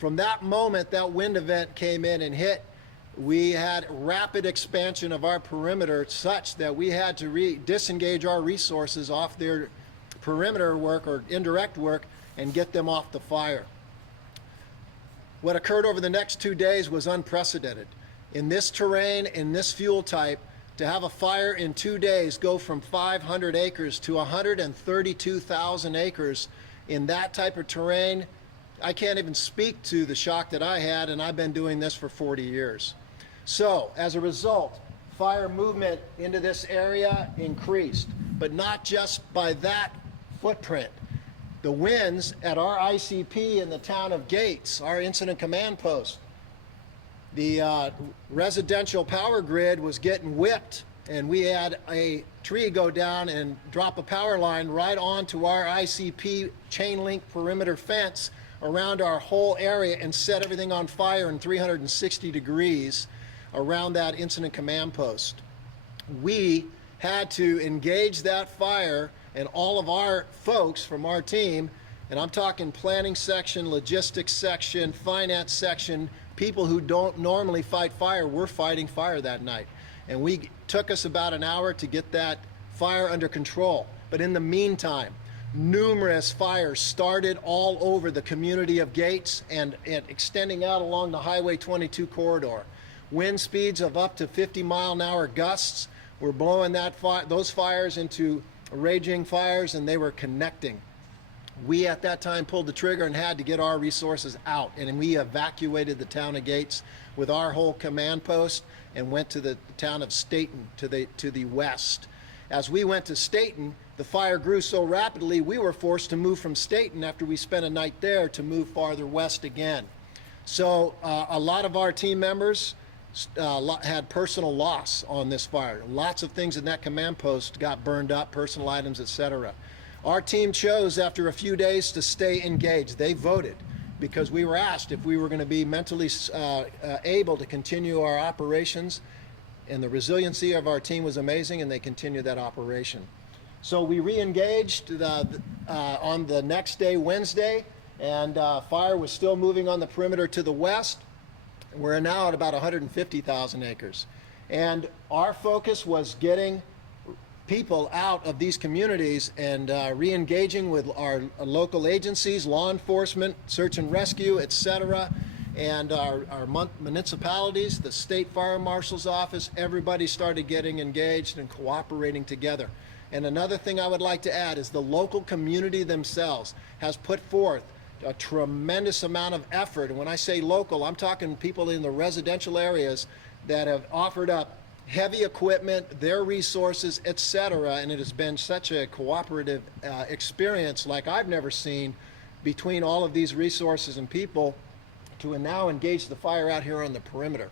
From that moment that wind event came in and hit, we had rapid expansion of our perimeter such that we had to disengage our resources off their perimeter work or indirect work and get them off the fire. What occurred over the next 2 days was unprecedented. In this terrain, in this fuel type, to have a fire in 2 days go from 500 acres to 132,000 acres in that type of terrain, I can't even speak to the shock that I had, and I've been doing this for 40 years. So, as a result, fire movement into this area increased, but not just by that footprint. The winds at our ICP in the town of Gates, our incident command post, the residential power grid was getting whipped, and we had a tree go down and drop a power line right onto our ICP chain link perimeter fence around our whole area and set everything on fire in 360 degrees around that incident command post. We had to engage that fire, and all of our folks from our team, and I'm talking planning section, logistics section, finance section, people who don't normally fight fire, were fighting fire that night. And we took us about an hour to get that fire under control. But in the meantime, numerous fires started all over the community of Gates and extending out along the Highway 22 corridor. Wind speeds of up to 50-mile-an-hour gusts were blowing those fires into raging fires, and they were connecting. We at that time pulled the trigger and had to get our resources out, and we evacuated the town of Gates with our whole command post and went to the town of Staten to the west. As we went to Staten, the fire grew so rapidly we were forced to move from Staten after we spent a night there to move farther west again. So a lot of our team members had personal loss on this fire. Lots of things in that command post got burned up, personal items, etc. Our team chose after a few days to stay engaged. They voted because we were asked if we were going to be mentally able to continue our operations, and the resiliency of our team was amazing, and they continued that operation. So we re-engaged on the next day, Wednesday, and fire was still moving on the perimeter to the west. We're now at about 150,000 acres. And our focus was getting people out of these communities and re-engaging with our local agencies, law enforcement, search and rescue, etc., and our municipalities, the state fire marshal's office. Everybody started getting engaged and cooperating together. And another thing I would like to add is the local community themselves has put forth a tremendous amount of effort. And when I say local, I'm talking people in the residential areas that have offered up heavy equipment, their resources, etc. And it has been such a cooperative experience like I've never seen between all of these resources and people to now engage the fire out here on the perimeter.